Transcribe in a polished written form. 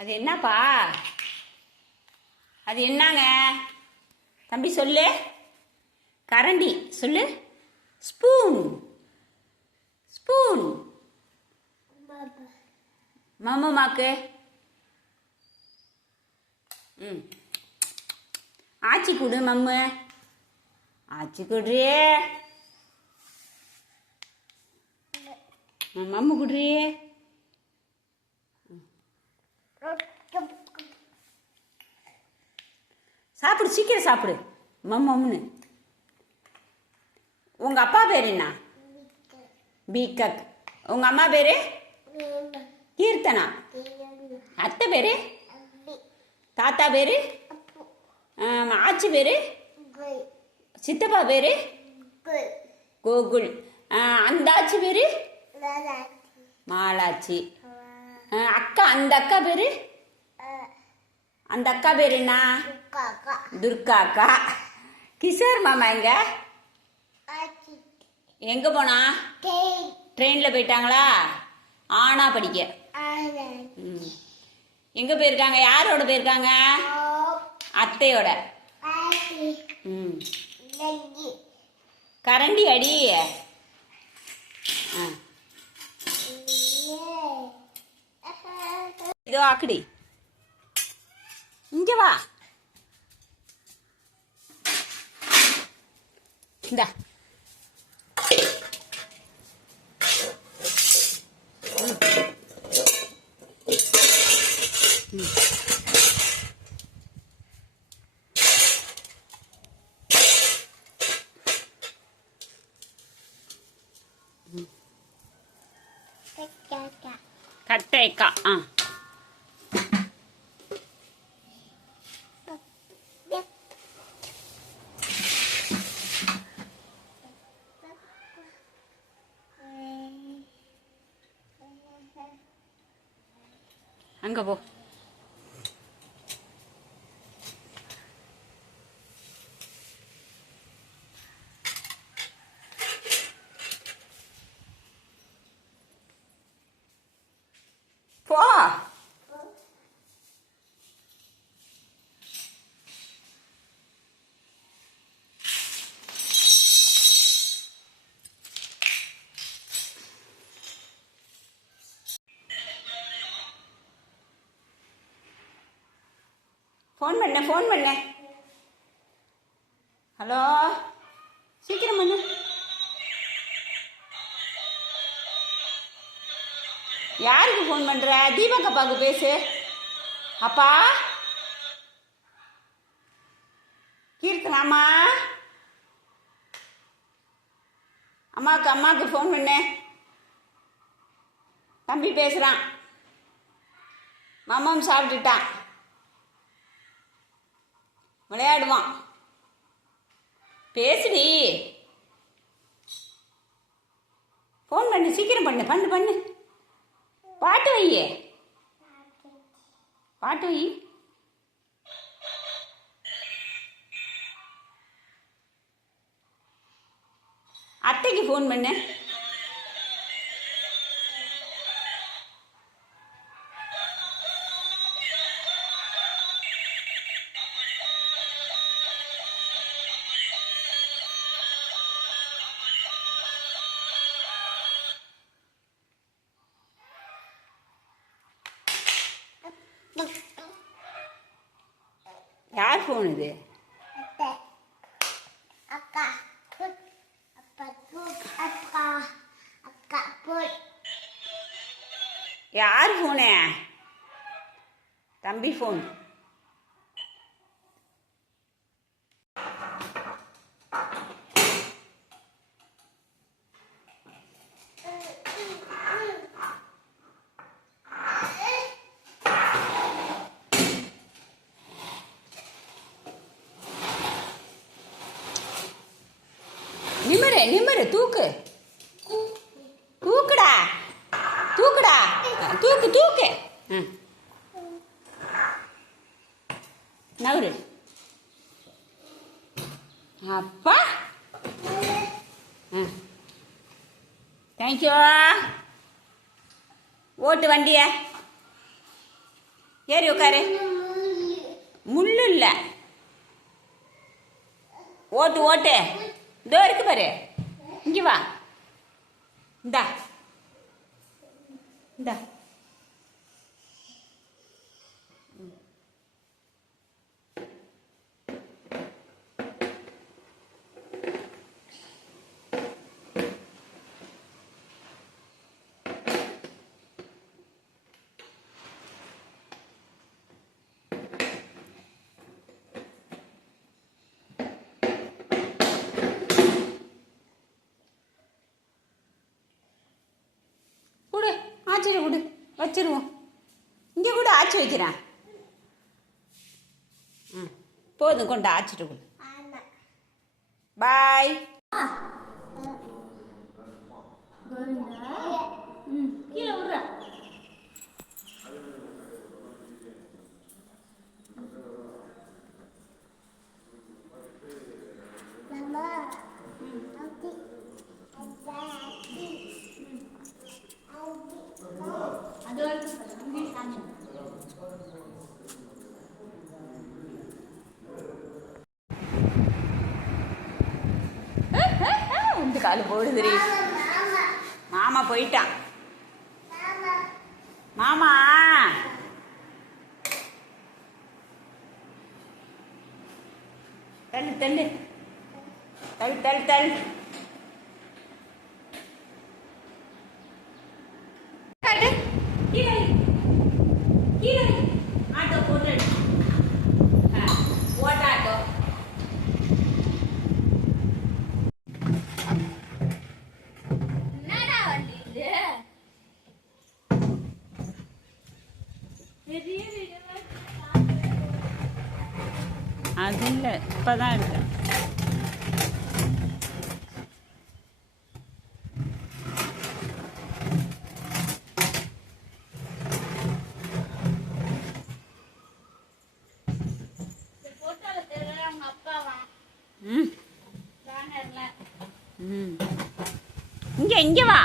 அது என்னப்பா? அது என்னங்க தம்பி? சொல்லு. கரண்டி சொல்லு. ஸ்பூன். ஸ்பூன். மாமாக்கு. ஆச்சி கொடு மம்மு. ஆச்சி கொடுறியே. மம்மு குடுறியே. சாப்பிடு, சீக்கிரம் சாப்பிடு. மம்முன்னு. உங்க அப்பா பேர் என்ன? பீக்கக். உங்க அம்மா பேரு? கீர்த்தனா. அத்தை பேரு? தாத்தா பேரு? ஆச்சி பேரு? சித்தப்பா பேரு? கோகுல். அந்த ஆச்சி பேரு? மாலாச்சி. அக்கா, அந்த அக்கா பேரு? அந்த அக்கா பேரு என்ன? துர்கா அக்கா. கிஷோர் மாமா எங்க? எங்க போனா? ட்ரெயின்ல போயிட்டாங்களா? ஆனா படிக்க. எங்க போயிருக்காங்க? யாரோட போயிருக்காங்க? அத்தையோட. கரண்டி அடி. இதோ ஆக்குடி. இங்க வா. இந்த கட்டைக்கா. அங்க போ. போ. ஃபோன் பண்ண. ஹலோ, சீக்கிரம் பண்ணு. யாருக்கு ஃபோன் பண்ற? தீபக் அப்பாவுக்கு பேசு. அப்பா, கீர்த்தனாமா, அம்மாவுக்கு ஃபோன் பண்ணு. தம்பி பேசுறான். மாமாவும் சாப்பிட்டுட்டான், விளையாடுவான். பேசுடி. ஃபோன் பண்ணு, சீக்கிரம் பண்ணு. பாட்டு வை. அத்தைக்கு ஃபோன் பண்ணு. யார் ஃபோன் இது? யார் ஃபோனு? தம்பி ஃபோன். நிமிரு, தூக்குடா. தூக்கு. நவுரு. அப்பா, தேங்க்யூ. ஓட்டு வண்டிய. ஏறி உட்காரு. முள்ளு இல்லை, ஓட்டு ஓட்டு. இதோ இருக்கு பாரு, இங்கே வா. இந்தா இந்தா. கொடு, ஆச்சிட்டு கொடு, வச்சிருவோம். இங்கே கூட ஆச்சி வைக்கிறேன். ம், போதும், கொண்டு ஆச்சிட்டு கொடு. பாய். கீழே விடுற. உண்டு காலு போடுது. மாமா போயிட்டான். மாமா தள்ளு தள்ளு தள்ளு தள்ளு தள்ளு. ஆட்டோ போட்டு ஓட்டாட்டோ. அது இல்லை, இப்போதான் இருக்கு. இங்கே இங்கே வா.